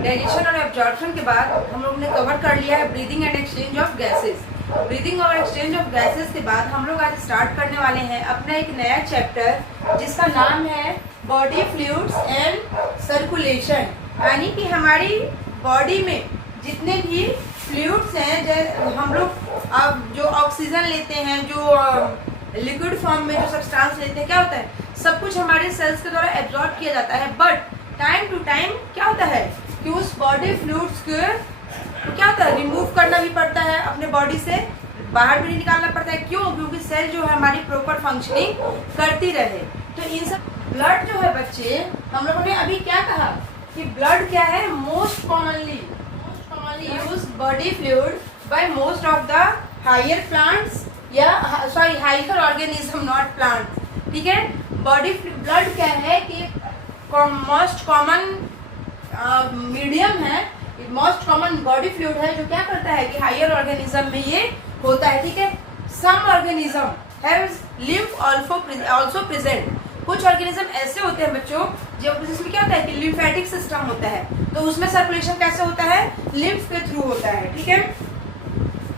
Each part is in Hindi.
डाइजेशन और एब्जॉर्प्शन के बाद हम लोग ने कवर कर लिया है breathing and exchange of gases. Breathing और एक्सचेंज ऑफ गैसेस के बाद हम लोग आज स्टार्ट करने वाले हैं अपना एक नया चैप्टर जिसका नाम है बॉडी फ्लूइड्स एंड सर्कुलेशन। यानी कि हमारी बॉडी में जितने भी फ्लूइड्स हैं, हम लोग अब जो ऑक्सीजन लेते हैं, जो लिक्विड फॉर्म में जो सब्सटेंस लेते हैं, क्या होता है सब कुछ हमारे सेल्स के द्वारा एब्जॉर्ब किया जाता है। बट टाइम टू टाइम क्या होता है कि उस बॉडी फ्लूइड्स को क्या होता है रिमूव करना भी पड़ता है, अपने बॉडी से बाहर भी निकालना पड़ता है। क्यों? क्योंकि सेल जो है हमारी प्रॉपर फंक्शनिंग करती रहे। तो इन सब ब्लड जो है बच्चे, हम लोगों ने अभी क्या कहा कि ब्लड क्या है most commonly use body fluid by most of the higher plants या हायर ऑर्गेनिज्म, नॉट प्लांट। ठीक है, बॉडी ब्लड क्या है कि मोस्ट कॉमन मीडियम है, मोस्ट कॉमन बॉडी फ्लूइड है जो क्या करता है कि हायर ऑर्गेनिज्म में ये होता है। ठीक है, some organism have lymph also present. कुछ ऑर्गेनिज्म ऐसे होते हैं बच्चों जब जिसमें क्या होता है कि लिम्फेटिक सिस्टम होता है, तो उसमें सर्कुलेशन कैसे होता है लिम्फ के थ्रू होता है। ठीक है,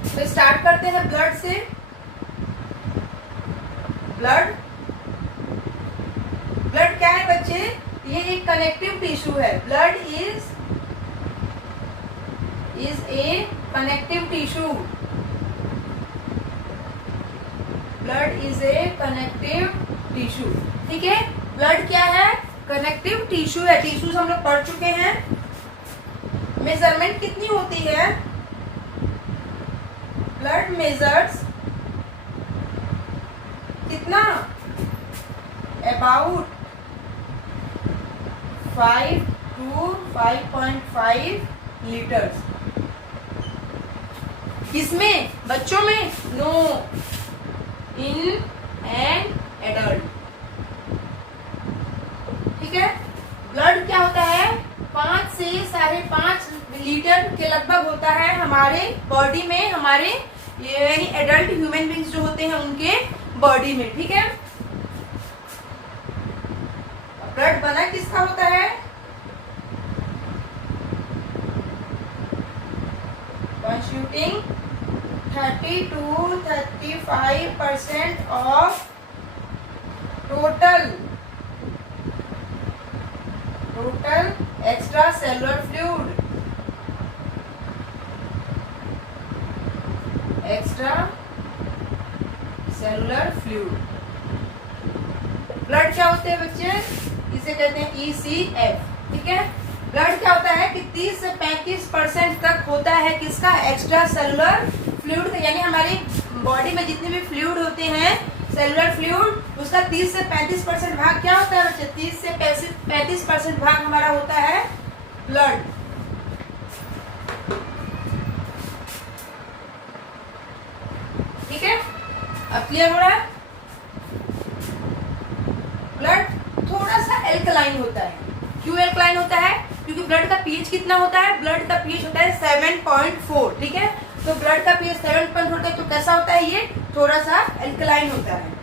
तो स्टार्ट करते हैं ब्लड से। ब्लड क्या है बच्चे? ये एक कनेक्टिव टिश्यू है। Blood is a connective tissue. Blood is a connective tissue. ठीक है, ब्लड क्या है? कनेक्टिव टिश्यू है। टिश्यूज हम लोग पढ़ चुके हैं। मेजरमेंट कितनी होती है? ब्लड मेजर्स कितना? About 5 to 5.5 litres. किसमें? बच्चों में? No, in an adult. ठीक है, ब्लड क्या होता है 5 से 5.5 लीटर के लगभग होता है हमारे बॉडी में, हमारे यानी एडल्ट ह्यूमन बींग्स जो होते हैं उनके बॉडी में। ठीक है, ब्लड बना किसका होता है? Constituting 30 to 35% of total extracellular fluid। Extracellular fluid. Blood क्या होते हैं बच्चे? इसे कहते हैं ECF। ठीक है, ब्लड क्या होता है कि 30 से 35% तक होता है किसका? Extra cellular fluid. यानी हमारी बॉडी में जितने भी फ्लूइड होते हैं सेलुलर फ्लूइड, उसका 30 से 35% भाग क्या होता है बच्चे? 30 से 35% भाग हमारा होता है ब्लड। ठीक है, अब क्लियर हो रहा है? ब्लड थोड़ा सा एल्कलाइन होता है। क्यों एल्कलाइन होता है? क्योंकि ब्लड का पीएच कितना होता है? ब्लड का पीएच होता है 7.4। ठीक है, तो ब्लड का पीएच 7.4 होता है, तो कैसा होता है ये? थोड़ा सा एल्कलाइन होता है।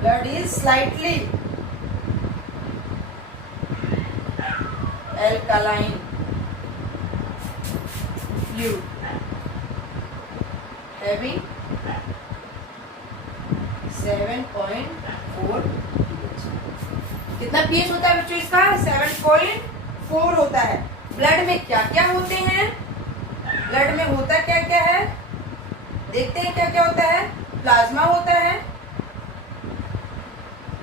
Blood is slightly alkaline fluid having 7.4। कितना पीएच होता है बच्चों इसका? 7.4 होता है। ब्लड में क्या क्या होते हैं? ब्लड में होता क्या क्या है देखते हैं। क्या क्या होता है? प्लाज्मा होता है।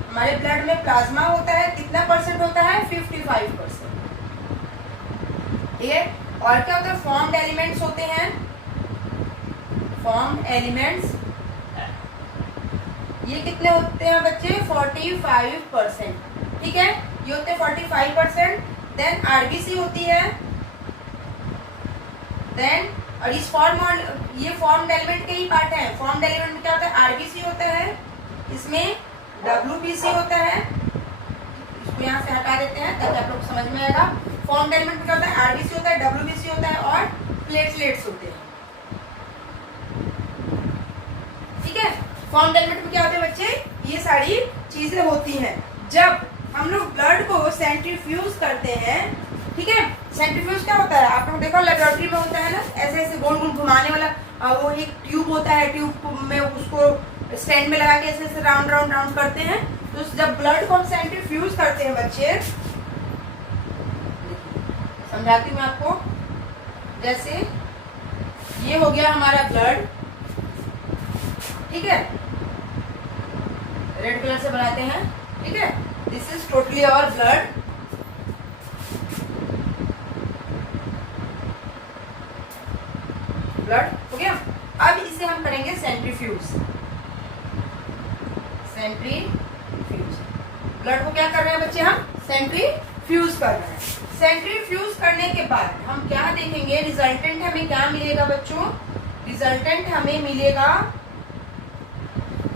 हमारे ब्लड में प्लाज्मा होता है। कितना परसेंट होता है? 55%। ठीक है, और क्या होता है? फॉर्म्ड एलिमेंट्स होते हैं। फॉर्म्ड एलिमेंट्स ये कितने होते हैं बच्चे? 45%। ठीक है, ये होते हैं 45%। देन आरबीसी होती है। देन और इस ये फॉर्म्ड एलिमेंट के ही पार्ट है। फॉर्म्ड एलिमेंट में क्या होता है? आरबीसी होता है, इसमें डब्ल्यूबीसी होता है। इसको यहाँ से हटा देते हैं ताकि आप लोग समझ में आएगा। फॉर्म्ड एलिमेंट में क्या होता है? आरबीसी होता है, डब्ल्यूबीसी होता है और प्लेटलेट्स होते हैं। ठीक है, फॉर्म्ड एलिमेंट में क्या होते हैं बच्चे? ये सारी चीजें होती हैं। जब हम लोग ब्लड को सेंट्रीफ्यूज करते हैं, ठीक है। सेंट्रीफ्यूज क्या होता है, आप लोग देखो लेबोरेटरी में होता है ना, ऐसे ऐसे गोल गोल घुमाने वाला, वो एक ट्यूब होता है, ट्यूब में उसको स्टैंड में लगा के ऐसे ऐसे राउंड राउंड राउंड करते हैं। तो जब ब्लड को हम सेंट्रीफ्यूज करते हैं बच्चे, समझाती हूँ मैं आपको। जैसे ये हो गया हमारा ब्लड, ठीक है, रेड कलर से बनाते हैं, ठीक है। This is totally our blood. Blood हो गया। अब इसे हम करेंगे सेंट्रीफ्यूज। सेंट्रीफ्यूज, ब्लड को क्या कर रहे हैं बच्चे, हम सेंट्रीफ्यूज कर रहे हैं। सेंट्रीफ्यूज करने के बाद हम क्या देखेंगे, रिजल्टेंट हमें क्या मिलेगा बच्चों, रिजल्टेंट हमें मिलेगा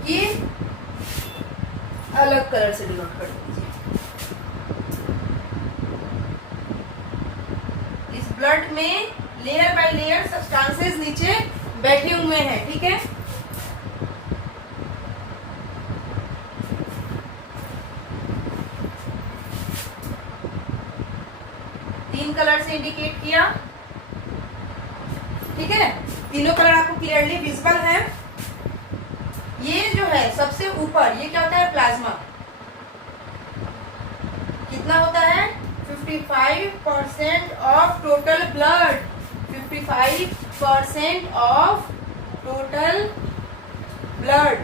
कि अलग कलर से डिनोट कर दीजिए। इस ब्लड में लेयर बाय लेयर सब्सटेंसेस नीचे बैठे हुए हैं, ठीक है। तीन कलर से इंडिकेट किया, ठीक है। तीनों कलर आपको क्लियरली विजिबल है। ये जो है सबसे ऊपर, ये क्या होता है, प्लाज्मा। कितना होता है, 55% of total blood. 55% of total blood.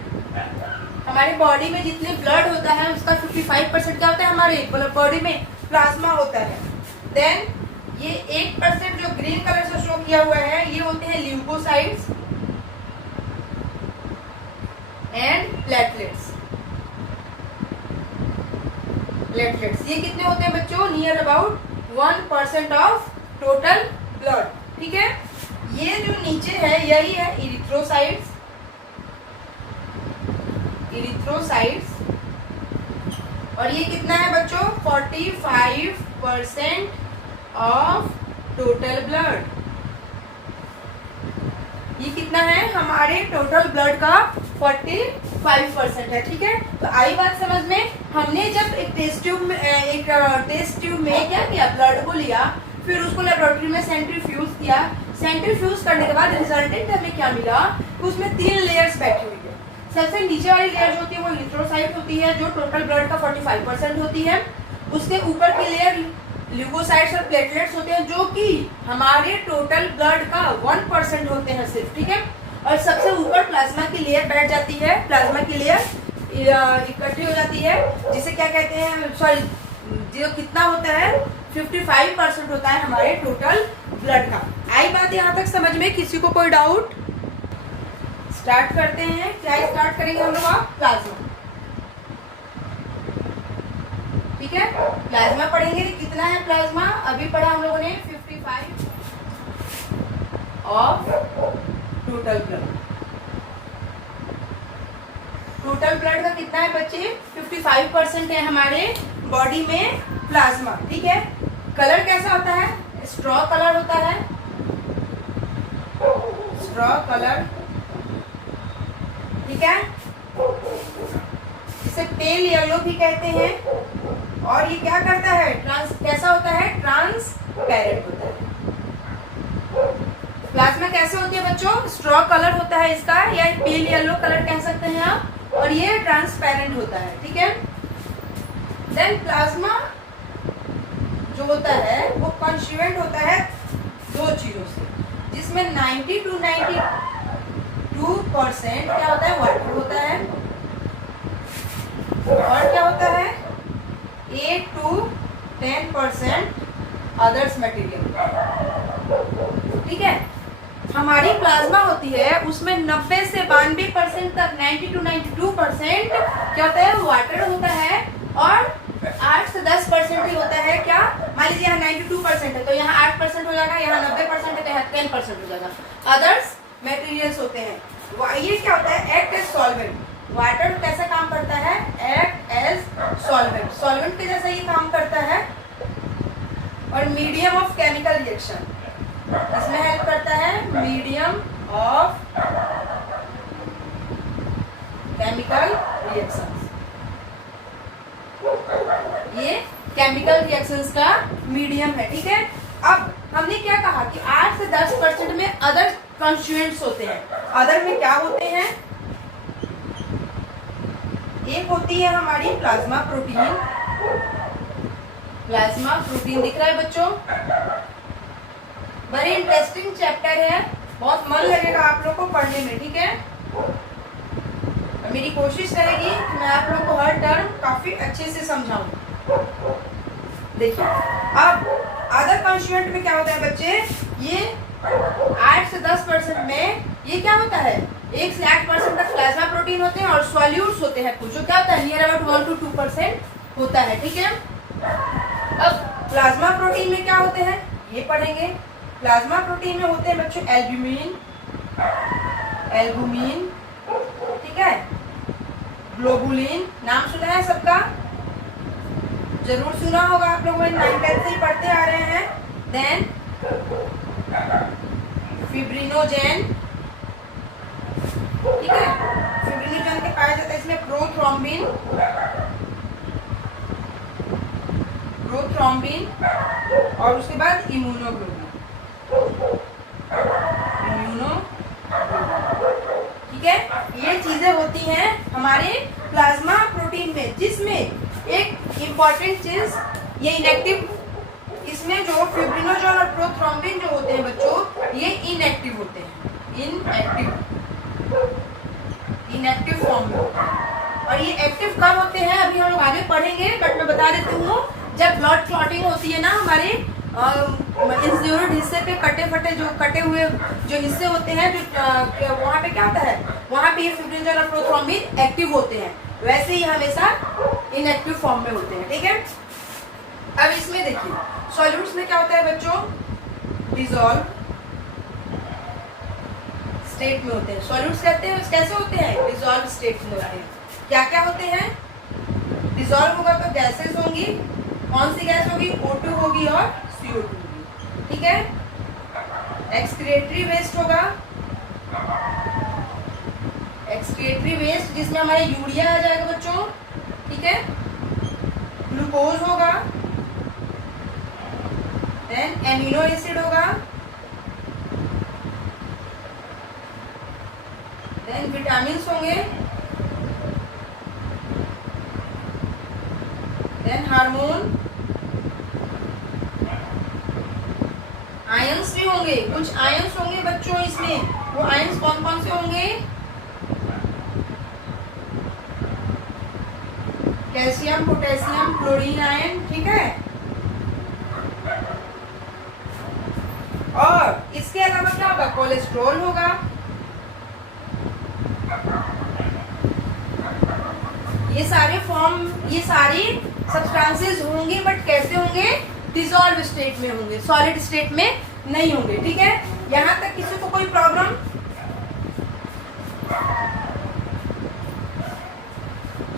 हमारे बॉडी में जितने ब्लड होता है उसका 55% क्या होता है, हमारे बॉडी में प्लाज्मा होता है। देन ये 8% जो ग्रीन कलर से शो किया हुआ है, ये होते हैं ल्यूकोसाइट्स एंड प्लेटलेट्स। प्लेटलेट्स ये कितने होते हैं बच्चों, near about 1% of total blood, ठीक है। ये जो नीचे है यही है इरिथ्रोसाइट्स। इरिथ्रोसाइट्स, और ये कितना है बच्चों, 45% ऑफ टोटल ब्लड। ये कितना है, हमारे टोटल ब्लड का 45% है, ठीक है। तो आई बात समझ में। हमने जब एक टेस्ट ट्यूब में क्या किया, ब्लड को लिया, फिर उसको लेबोरेटरी में सेंट्रीफ्यूज किया। सेंट्रीफ्यूज करने के बाद रिजल्टेंट हमें क्या मिला, उसमें 3 लेयर्स बैठी हुई है। सबसे नीचे वाली लेयर जो होती है वो इरिथ्रोसाइट होती है, जो टोटल ब्लड का 45% होती है। उसके ऊपर की लेयर ल्यूकोसाइट्स और प्लेटलेट्स होते हैं, जो कि हमारे टोटल ब्लड का 1% होते हैं सिर्फ, ठीक है। और सबसे ऊपर प्लाज्मा की लेयर बैठ जाती है। प्लाज्मा की लेयर इकट्ठी हो जाती है, जिसे क्या कहते हैं, सॉरी, जो कितना होता है, 55% होता है हमारे टोटल ब्लड का। आई बात यहाँ तक समझ में, किसी को कोई डाउट? स्टार्ट करते हैं। क्या स्टार्ट करेंगे हम लोग, प्लाज्मा, ठीक है। प्लाज्मा पढ़ेंगे, कितना है प्लाज्मा, अभी पढ़ा हम लोगों ने 55 of total blood. Total blood का कितना है बच्चे, 55% है हमारे बॉडी में प्लाज्मा, ठीक है। कलर कैसा होता है, स्ट्रॉ कलर होता है, स्ट्रॉ कलर, ठीक है। इसे पेल येलो भी कहते हैं। और ये क्या करता है, कैसा होता है, ट्रांसपेरेंट होता है। प्लाज्मा कैसे होती है बच्चों, स्ट्रॉ कलर होता है इसका, या पेल येलो कलर कह सकते हैं आप, और ये ट्रांसपेरेंट होता है, ठीक है। देन प्लाज्मा जो होता है वो कंस्टिट्यूएंट होता है 2 चीजों से, जिसमें 90 to 92% क्या होता है, वाटर होता है, और क्या होता है, 8 to 10% अदर्स मटेरियल, ठीक है। हमारी प्लाज्मा होती है, उसमें 90 से 92% तक, 90 to 92% क्या होता है, वाटर होता है, और 8 से 10% ही होता है क्या, मान लीजिए यहाँ 92% है तो यहाँ 8% हो जाएगा, यहाँ 90% है तो यहाँ 10% हो जाएगा, अदर्स मटेरियल्स होते हैं। ये क्या होता है, एक्ट एज सॉल्वेंट। वाटर कैसे काम करता है, एक्ट एज सॉल्वेंट, सॉल्वेंट के जैसा ये काम करता है। और मीडियम ऑफ केमिकल रिएक्शन, इसमें हेल्प करता है, medium of chemical reaction. Chemical reactions का मीडियम है। ठीक है, अब हमने क्या कहा कि 8 से 10% में अदर कॉन्स्टिट्यूएंट्स होते हैं। अदर में क्या होते हैं? एक होती है हमारी प्लाज्मा प्रोटीन। प्लाज्मा प्रोटीन दिख रहा है बच्चों? बड़ी इंटरेस्टिंग चैप्टर है, बहुत मन लगेगा आप लोग को पढ़ने में। ठीक है, मेरी कोशिश रहेगी कि मैं आप लोग को हर टर्म काफी अच्छे से समझाऊं। देखिए, अब अदर कॉन्स्टिट्यूएंट में क्या होता है बच्चे? ये 8 से 10% में ये क्या होता है? 1 से 8% तक प्लाज्मा प्रोटीन होते हैं और सॉल्यूट्स होते हैं कुछ, जो क्या होता है नियर अबाउट 1 to 2% होता है। ठीक है, अब प्लाज्मा प्रोटीन में क्या होते हैं ये पढ़ेंगे। प्लाज्मा प्रोटीन में होते हैं बच्चों एल्ब्यूमिन, एल्बुमिन, ठीक है, ग्लोबुलिन, नाम सुना है सबका? जरूर सुना होगा आप लोगों ने, 9th से ही पढ़ते आ रहे हैं। देन फिब्रिनोजेन, ठीक है, फिब्रिनोजेन के पाया जाता है इसमें प्रोथ्रोम्बिन, प्रोथ्रोम्बिन, और उसके बाद इम्यूनोग्लोबिन, ठीक है। ये चीजें होती हैं हमारे प्लाज्मा प्रोटीन में, जिसमें एक इम्पॉर्टेंट चीज ये इनएक्टिव, इसमें जो फिब्रिनोजेन और प्रोथ्रोम्बिन जो होते हैं बच्चों, ये इनएक्टिव होते हैं, इनएक्टिव फॉर्म में होते हैं। और ये एक्टिव कब होते हैं अभी हम लोग आगे पढ़ेंगे, बट मैं बता देती हूँ, जब ब्लड क्लॉटिंग होती है ना हमारे इंज्यूर्ड हिस्से पे, कटे हुए जो हिस्से होते हैं, जो वहाँ पे क्या होता है, वहाँ पे ये फिब्रिनोजेन और प्रोथ्रोम्बिन एक्टिव होते हैं, वैसे ही हमेशा इनएक्टिव फॉर्म में होते हैं। ठीक है, अब इसमें देखिए सॉल्यूट्स में क्या होता है बच्चों? डिसॉल्व स्टेट में होते हैं। सॉल्यूट्स कहते हैं कैसे होते हैं? डिसॉल्व स्टेट में होते हैं। क्या क्या होते हैं? डिसॉल्व होगा तो गैसेस होंगी। कौन सी गैस होगी? O2 होगी और CO2 होगी। ठीक है, एक्सक्रिएटरी वेस्ट होगा, एक्सक्रिएटरी वेस्ट जिसमें हमारे यूरिया आ जाएगा बच्चों, ठीक है, ग्लूकोज होगा, देन एमिनो एसिड होगा, देन विटामिन होंगे, देन हार्मोन, आयंस भी होंगे, कुछ आयंस होंगे बच्चों इसमें। वो आयंस कौन कौन से होंगे? कैल्शियम, पोटेशियम, क्लोरीन आयन, ठीक है। और इसके अलावा क्या होगा? कोलेस्ट्रॉल होगा, ये सारी सब्सटेंसेस होंगे, बट कैसे होंगे? डिसॉल्व स्टेट में होंगे, सॉलिड स्टेट में नहीं होंगे। ठीक है, यहां तक किसी को कोई प्रॉब्लम?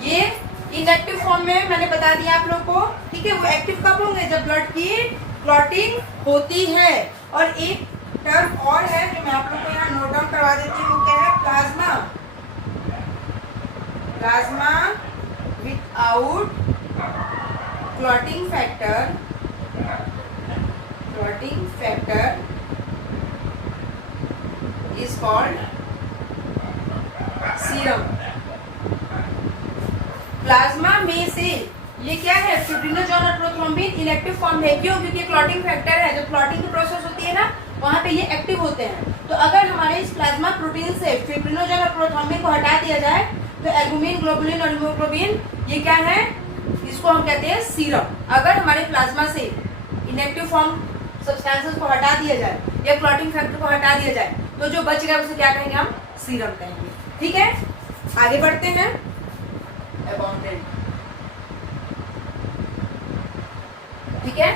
ये इनएक्टिव फॉर्म में मैंने बता दिया आप लोग को। ठीक है, वो एक्टिव कब होंगे? जब ब्लड की क्लॉटिंग होती है। और एक टर्म और है जो मैं आप लोग को यहाँ नोट डाउन करवा देती हूँ, क्या है? Plasma, plasma without clotting factor, clotting factor is called serum. Plasma में से ये क्या है? फिब्रिनोजेन और प्रोथ्रोम्बिन इनएक्टिव फॉर्म है। क्यों? क्योंकि क्लॉटिंग फैक्टर है, जब क्लॉटिंग की प्रोसेस होती है ना, वहाँ पे ये एक्टिव होते हैं। तो अगर हमारे इस प्लाज्मा प्रोटीन से फिब्रिनोजेन और प्रोथ्रोम्बिन को हटा दिया जाए तो एल्बुमिन, ग्लोबुलिन और हीमोग्लोबिन ये क्या है? इसको हम कहते हैं सीरम। अगर हमारे प्लाज्मा से इनएक्टिव फॉर्म सब्सटेंसेस को हटा दिया जाए या क्लॉटिंग फैक्टर को हटा दिया जाए तो जो बच गया उसे क्या कहेंगे? हम सीरम कहेंगे। ठीक है, आगे बढ़ते हैं। अबाउंडेंट, ठीक है,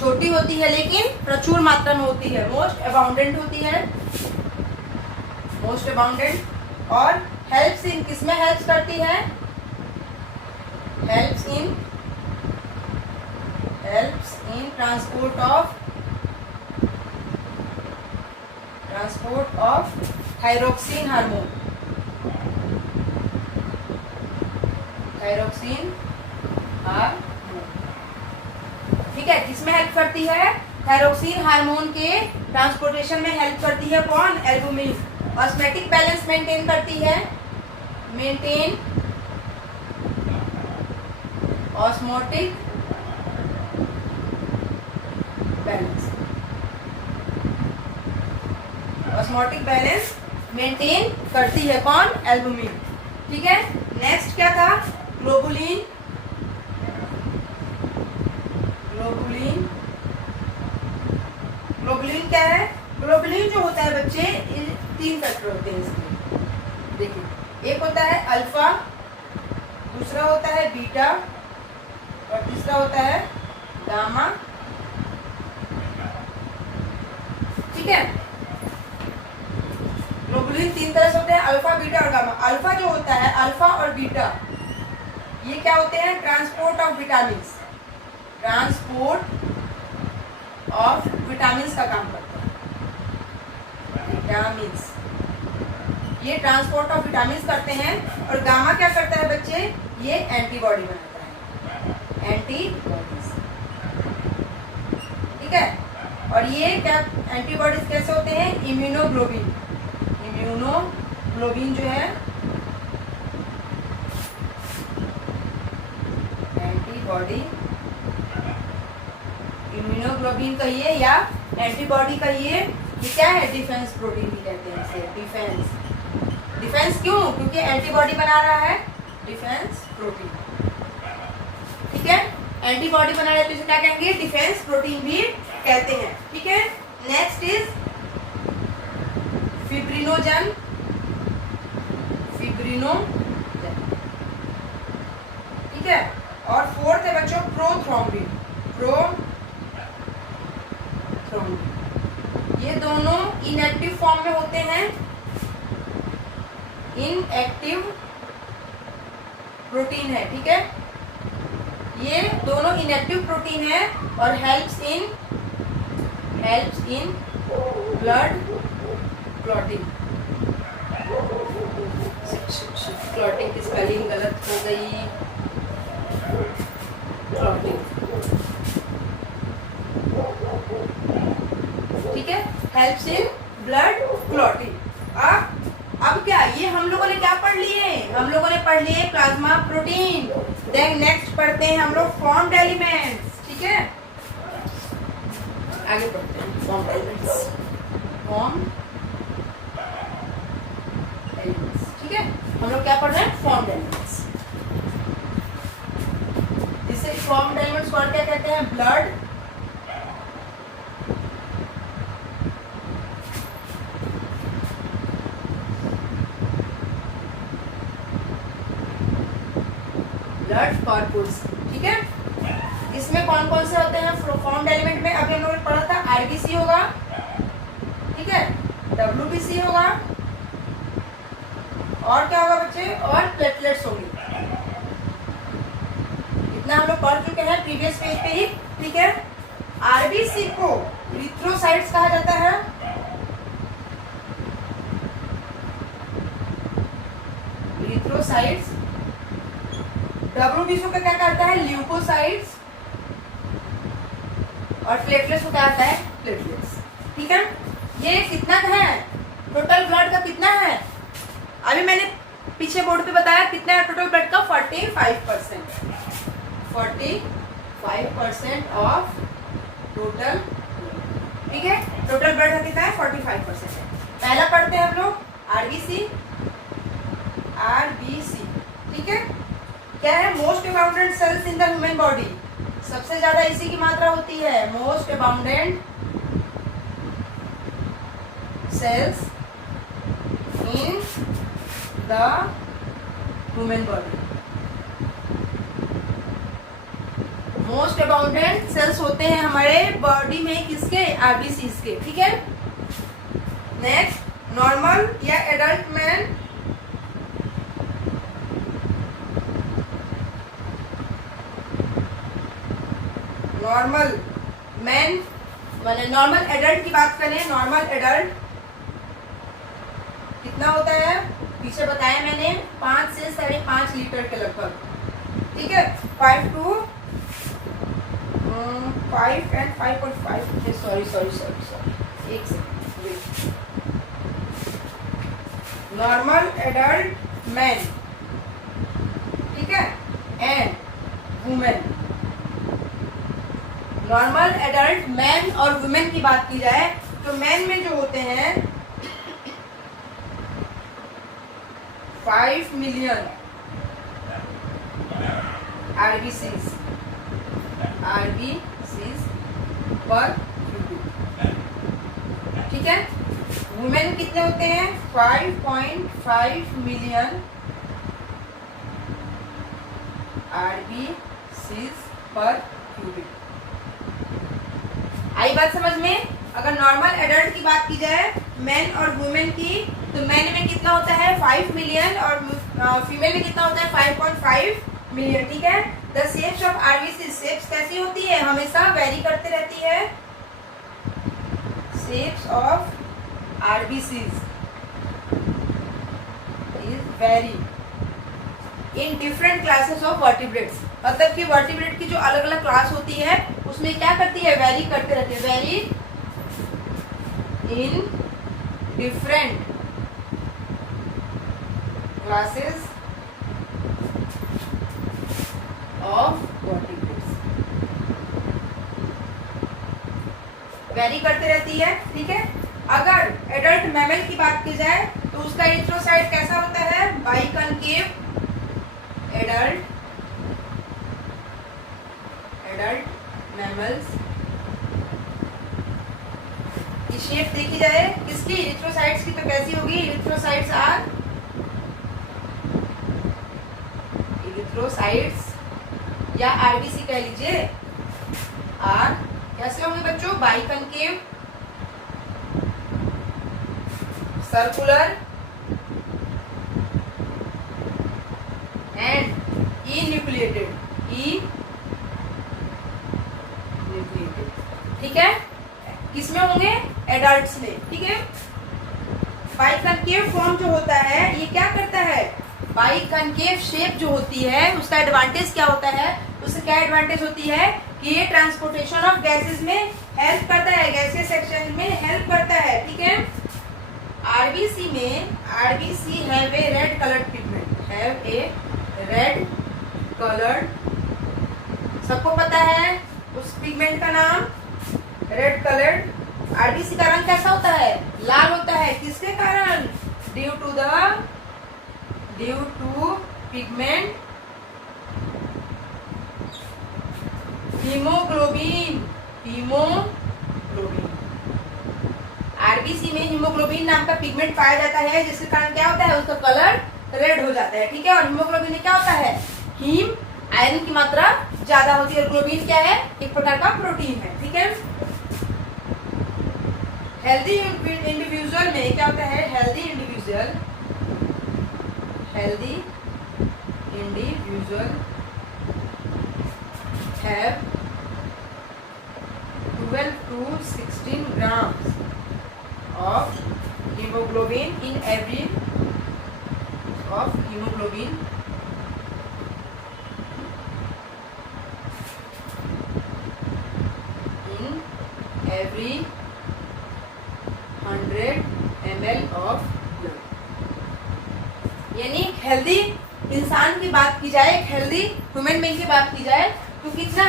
छोटी होती है लेकिन प्रचुर मात्रा में होती है। मोस्ट अबाउंडेंट होती है, मोस्ट अबाउंडेंट। और हेल्प्स इन, किसमें हेल्प्स करती है? Helps in transport of thyroxine hormone, thyroxine hormone, ठीक है, किसमें हेल्प करती है? थायरोक्सिन हार्मोन के ट्रांसपोर्टेशन में हेल्प करती है कौन? एल्बुमिन। ऑस्मोटिक बैलेंस मेंटेन करती है, maintain osmotic balance, osmotic balance maintain करती है कौन? एल्बुमिन। ठीक है, नेक्स्ट क्या था? ग्लोबुलिन। ग्लोबुलिन, ग्लोबुलिन क्या है? ग्लोबुलिन जो होता है बच्चे, 3 फैक्टर होते हैं इसमें। देखिए, एक होता है अल्फा, दूसरा होता है बीटा और तीसरा होता है गामा। ठीक है, ग्लोबुलिन 3 तरह से होते हैं, अल्फा, बीटा और गामा। अल्फा जो होता है, अल्फा और बीटा, ये क्या होते हैं? Transport of vitamin, transport of vitamin का काम करता है। विटामिन, ये ट्रांसपोर्ट ऑफ विटामिन करते हैं। और गामा क्या करता है बच्चे? ये एंटीबॉडी बनाता है, एंटीबॉडीज। ठीक है, और ये क्या एंटीबॉडीज कैसे होते हैं? इम्यूनोग्लोबिन, इम्यूनोग्लोबिन जो है एंटीबॉडी, इम्यूनोग्लोबिन कहिए या एंटीबॉडी कहिए, ये क्या है? डिफेंस प्रोटीन भी कहते हैं इसे। डिफेंस, डिफेंस क्यों? क्योंकि एंटीबॉडी बना रहा है, डिफेंस प्रोटीन। ठीक है, एंटीबॉडी बना रहे हैं तो इसे क्या कहेंगे? डिफेंस प्रोटीन भी कहते हैं। ठीक है, नेक्स्ट इज फिब्रिनोजन, फिब्रिनोजन। ठीक है, और फोर्थ है बच्चों प्रोथ्रोम्बिन, प्रोथ्रोम्बिन। ये दोनों इनएक्टिव फॉर्म में होते हैं, इनएक्टिव प्रोटीन है। ठीक है, ये दोनों इनएक्टिव प्रोटीन है और helps in blood clotting. Clotting की स्पेलिंग गलत हो गई, क्लॉटिंग। ठीक है, हेल्प्स इन ब्लड क्लॉटिंग। अब क्या, ये हम लोगों ने क्या पढ़ लिए? हम लोगों ने पढ़ लिए प्लाज्मा प्रोटीन। देन नेक्स्ट पढ़ते हैं हम लोग फॉर्म्ड एलिमेंट्स। ठीक है, आगे पढ़ते हैं फॉर्म्ड एलिमेंट्स, फॉर्म्ड एलिमेंट्स। ठीक है, हम लोग क्या पढ़ रहे हैं? Formed elements. जिससे फॉर्म्ड एलिमेंट्स को और क्या कहते हैं? Blood, blood corpus. ठीक है, इसमें कौन कौन से होते हैं फॉर्म्ड एलिमेंट में? अभी हम लोगों ने पढ़ा था आरबीसी होगा, ठीक है, डब्ल्यूबीसी होगा, और क्या होगा बच्चे? और प्लेटलेट्स होंगे। इतना हम लोग पढ़ चुके हैं प्रीवियस पेज पे ही। ठीक है, आरबीसी को इरिथ्रोसाइट्स कहा जाता है, इरिथ्रोसाइट्स। डब्ल्यूबीसी को क्या कहता है? ल्यूकोसाइट्स। और प्लेटलेट्स को क्या कहता है? प्लेटलेट्स। ठीक है, ये कितना है? टोटल ब्लड का कितना है? अभी मैंने पीछे बोर्ड पे बताया कितना है टोटल ब्लड का? 45%। 45% ऑफ टोटल। ठीक है, टोटल ब्लड का कितना है? 45% है। पहला पढ़ते हैं हम लोग आरबीसी, आरबीसी। ठीक है, क्या है? Most abundant cells in the human body. सबसे ज्यादा इसी की मात्रा होती है, most abundant cells in the human body. Most abundant cells होते हैं हमारे बॉडी में, किसके? आरबीसीज के। ठीक है, नेक्स्ट नॉर्मल या एडल्ट मैन, नॉर्मल मैन मैंने नॉर्मल एडल्ट की बात करें, नॉर्मल एडल्ट कितना होता है? पीछे बताया मैंने 5 से 5.5 लीटर के लगभग। ठीक है, 5 to 5 and 5.5, सॉरी, एक second wait. Normal adult man, ठीक है, and women. Normal adult man और वुमेन की बात की जाए तो मैन में जो होते हैं 5 मिलियन आरबीसीज पर क्यूबिक, ठीक है। वुमेन कितने होते हैं 5.5 मिलियन आरबीसीज पर क्यूबिक। आई बात समझ में? अगर नॉर्मल एडल्ट की बात की जाए मैन और वुमेन की, तो मैन में कितना होता है 5 मिलियन और फीमेल में कितना होता है 5.5 मिलियन, ठीक है। The shapes of RBC, shapes कैसी होती है, हमेशा वेरी करते रहती है। Shapes of RBCs is very in different classes of vertebrates, मतलब कि वर्टिब्रेट की जो अलग अलग क्लास होती है उसमें क्या करती है, वेरी करते रहती है। Very in different classes of vertebrates, very करते रहती है, ठीक है। अगर एडल्ट मैमल की बात की जाए तो उसका इलेक्ट्रोसाइट कैसा होता है, बाइकनकेव एडल्ट मैमल्स की शेप देखी जाए किसकी, इरिथ्रोसाइट्स की, तो कैसी होगी, इरिथ्रोसाइट्स या आरबीसी कह लीजिए, आर कैसे होंगे बच्चों, बाइकनकेव, सर्कुलर एंड न्यूक्लिएटेड, ठीक है। किसमें होंगे, एडल्ट्स में, ठीक है। बाइकनकेव फॉर्म जो होता है ये क्या करता है, बाइकनकेव शेप जो होती है उसका एडवांटेज क्या होता है, उससे क्या एडवांटेज होती है कि ये ट्रांसपोर्टेशन ऑफ गैसेस में हेल्प करता है, गैसेस एक्सचेंज में हेल्प करता है, ठीक है। आरबीसी में, RBC have a red coloured pigment, have a red coloured, सबको पता है उस पिगमेंट का नाम रेड कलर्ड। आरबीसी का रंग कैसा होता है, लाल होता है, किसके कारण, due to pigment haemoglobin, RBC में हीमोग्लोबिन नाम का पिगमेंट पाया जाता है जिसके कारण क्या होता है, उसका कलर रेड हो जाता है, ठीक है। और हीमोग्लोबिन में क्या होता है, हीम आयरन की मात्रा ज्यादा होती है, और ग्लोबिन क्या है, एक प्रकार का प्रोटीन है, ठीक है। हेल्दी इंडिविजुअल में क्या होता है, healthy individual have 12 to 16 grams of hemoglobin in every every 100 ml of blood। यानी हेल्दी इंसान की बात की जाए, हेल्दी ह्यूमन बीइंग की बात की जाए तो कितना,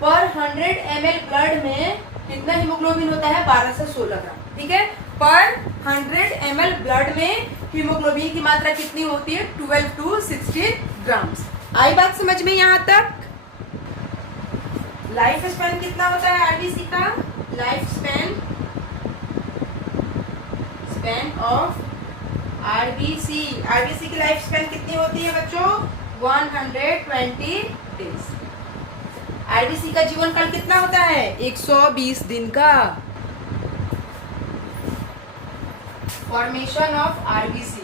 पर 100 ml ब्लड में कितना हीमोग्लोबिन होता है, 12 से 16 ग्राम, ठीक है। पर 100 ml ब्लड में हीमोग्लोबिन की मात्रा कितनी होती है, 12 to 16 ग्राम्स। आई बात समझ में यहाँ तक? लाइफ स्पैन कितना होता है आरबीसी का, लाइफ स्पैन ऑफ आरबीसी की लाइफ स्पैन कितनी होती है बच्चों, 120 डेज। आरबीसी का जीवन काल कितना होता है, 120 दिन का। Formation of RBC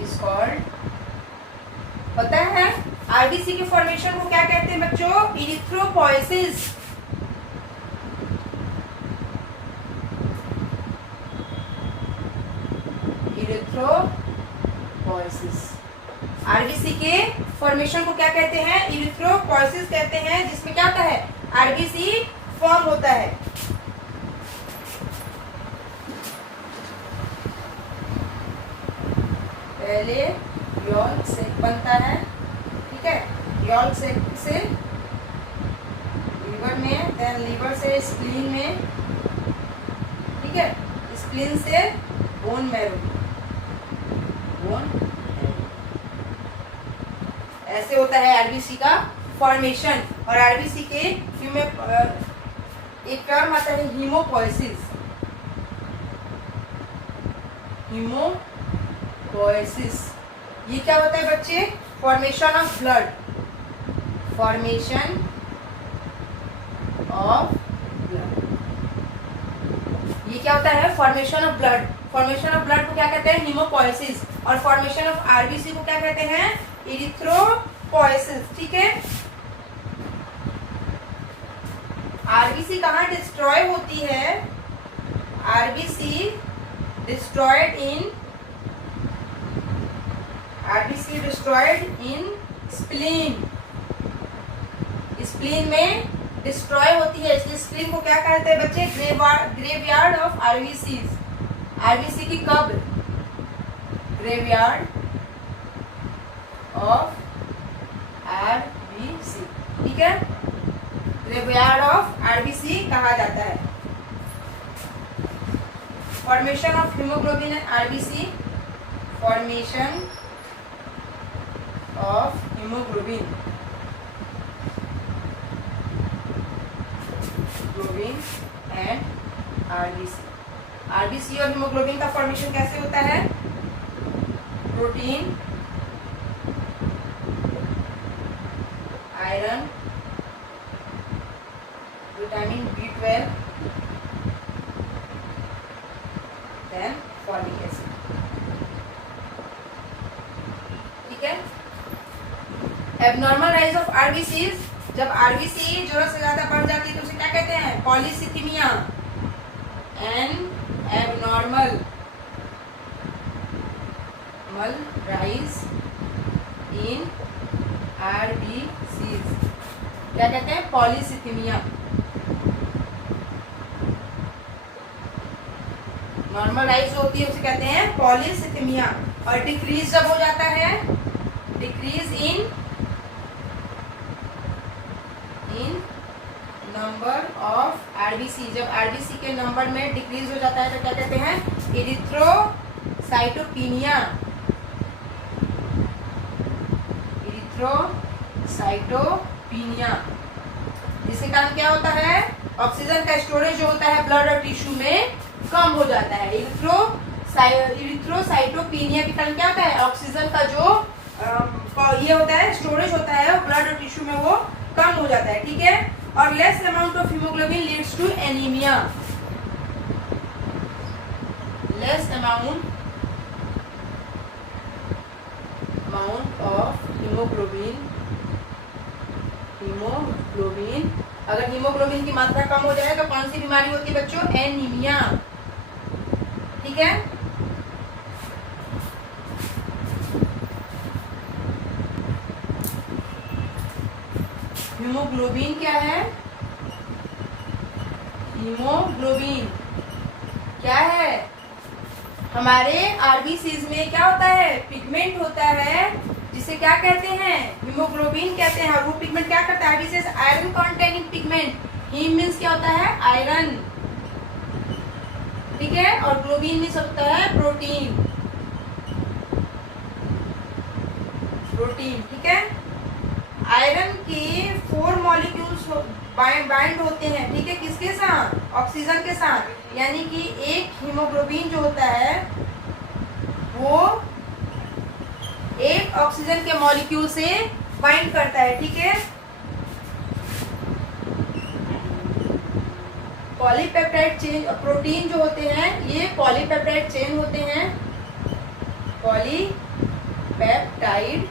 is called, पता है आरबीसी के फॉर्मेशन को क्या कहते हैं बच्चों, इरिथ्रोपोएसिस। आरबीसी के फॉर्मेशन को क्या कहते हैं? इरिथ्रोपॉयसिस कहते हैं, जिसमें क्या होता है? आरबीसी फॉर्म होता है। पहले यॉल्क सेक बनता है, ठीक है, यॉल्क सेक से लीवर में, देन लीवर से स्प्लीन में, ठीक है, स्प्लीन से बोन मैरो, बोन ऐसे होता है आरबीसी का फॉर्मेशन। और आरबीसी के एक टर्म आता है हीमोपोएसिस। हीमोपोएसिस ये क्या होता है बच्चे? Formation of blood, formation of blood, ये क्या होता है? Formation of blood. Formation of blood को क्या कहते हैं? हीमोपोएसिस। और फॉर्मेशन ऑफ आरबीसी को क्या कहते हैं? इरिथ्रोपोएसिस, ठीक है। आरबीसी कहाँ डिस्ट्रॉय होती है? RBC destroyed in spleen. Spleen में डिस्ट्रॉय होती है, इसलिए स्प्लीन को क्या कहते हैं बच्चे? Graveyard of RBC. आरबीसी की कब्र, ग्रेवयार्ड ऑफ आरबीसी, ठीक है, ग्रेवयार्ड ऑफ आरबीसी कहा जाता है। Formation of haemoglobin and RBC, formation of haemoglobin and RBC. RBC और हीमोग्लोबिन का फॉर्मेशन कैसे होता है? Protein, iron, vitamin B12, then folic acid, ठीक है। एबनॉर्मल राइज ऑफ आरबीसीज, जब आरबीसी जरूरत से ज्यादा बढ़ जाती है तो उसे क्या कहते हैं? Polycythemia. An abnormal rise in RBCs क्या कहते हैं? पॉलीसिथीमिया। नॉर्मल राइज होती है उसे कहते हैं पॉलीसिथीमिया। और डिक्रीज जब हो जाता है, decrease in number of RBC, जब आरबीसी के नंबर में डिक्रीज हो जाता है तो क्या कहते हैं? इरिथ्रोसाइटोपिनिया। इरिथ्रोसाइटोपिनिया, जिसके कारण क्या होता है? ऑक्सीजन का स्टोरेज जो होता है ब्लड और टिश्यू में कम हो जाता है। इरिथ्रोसाइटोपिनिया के कारण क्या होता है? ऑक्सीजन का जो ये होता है, स्टोरेज होता है ब्लड और टिश्यू में, वो कम हो जाता है, ठीक है। और less amount of haemoglobin leads to anaemia. Less amount of haemoglobin, अगर हीमोग्लोबिन की मात्रा कम हो जाए तो कौन सी बीमारी होती है बच्चों? एनीमिया, ठीक है। हीमोग्लोबिन क्या है? हीमोग्लोबिन क्या है? हमारे आरबीसीज में क्या होता है? पिगमेंट होता है, जिसे क्या कहते हैं? हीमोग्लोबिन कहते हैं। और वो पिगमेंट क्या करता है? RBCs iron containing pigment. Haem means क्या होता है? आयरन, ठीक है। और ग्लोबिन मीन्स होता है प्रोटीन, ठीक है। आयरन के 4 मॉलिक्यूल्स बाइंड होते हैं, ठीक है, किसके साथ? ऑक्सीजन के साथ। यानी कि एक हीमोग्लोबिन जो होता है वो एक ऑक्सीजन के मॉलिक्यूल से बाइंड करता है, ठीक है। पॉलीपेप्टाइड चेन, प्रोटीन जो होते हैं ये पॉलीपेप्टाइड चेन होते हैं, पॉलीपेप्टाइड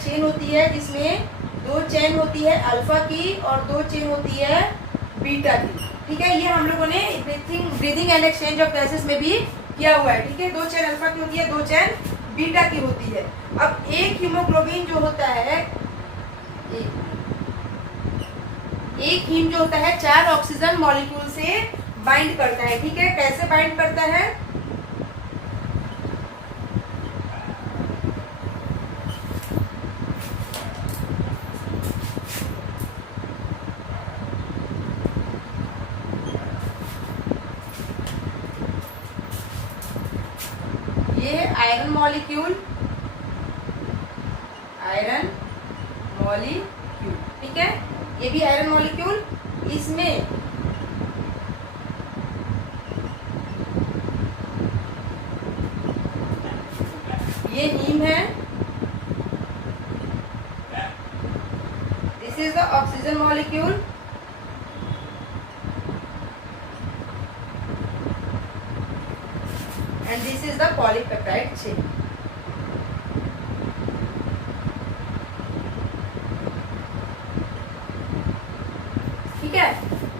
चेन होती है, जिसमें 2 चेन होती है अल्फा की और 2 चेन होती है बीटा की, ठीक है। ये हम लोगों ने breathing and exchange of gases में भी किया हुआ है, ठीक है। 2 चेन अल्फा की होती है, 2 चेन बीटा की होती है। अब एक हीमोग्लोबिन जो होता है, एक हीम जो होता है 4 ऑक्सीजन मॉलिक्यूल से बाइंड करता है, ठीक है। कैसे बाइंड करता है? ये आयरन मॉलिक्यूल, आयरन मॉलिक्यूल, ठीक है। ये भी आयरन मॉलिक्यूल, इसमें ये हीम है, this is the oxygen molecule, and this is the polypeptide chain. ठीक है,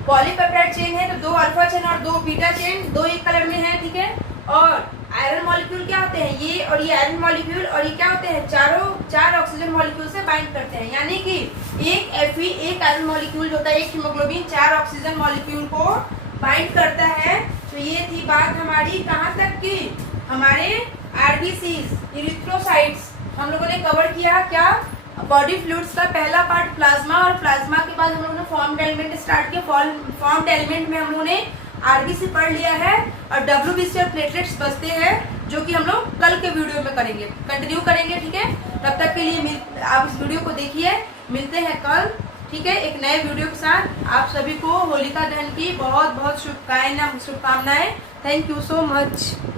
पॉलीपेप्टाइड चेन है तो 2 अल्फा चेन और 2 बीटा चेन, 2 एक कलर में है, ठीक है। और आयरन मॉलिक्यूल क्या होते हैं? ये और ये आयरन मॉलिक्यूल और ये क्या होते हैं? 4 ऑक्सीजन मॉलिक्यूल से बाइंड करते हैं, यानी कि एक Fe, एक आयरन मॉलिक्यूल जो होता है, एक हीमोग्लोबिन 4 ऑक्सीजन मॉलिक्यूल को बाइंड करता है। तो ये थी बात हमारी कहाँ तक की? हमारे आरबीसीज, इरिथ्रोसाइट्स हम लोगों ने कवर किया। क्या? बॉडी फ्लूइड्स का पहला पार्ट प्लाज्मा, और प्लाज्मा के बाद हम लोगों ने फॉर्म्ड एलिमेंट स्टार्ट किया। फॉर्म्ड एलिमेंट में हम लोगों ने आरबीसी पढ़ लिया है, और डब्ल्यूबीसी और प्लेटलेट्स बचते हैं, जो कि हम लोग कल के वीडियो में करेंगे, कंटिन्यू करेंगे, ठीक है। तब तक के लिए आप इस वीडियो को देखिए, मिलते हैं कल, ठीक है, एक नए वीडियो के साथ। आप सभी को होलिका दहन की बहुत बहुत शुभकामनाएं। Thank you so much.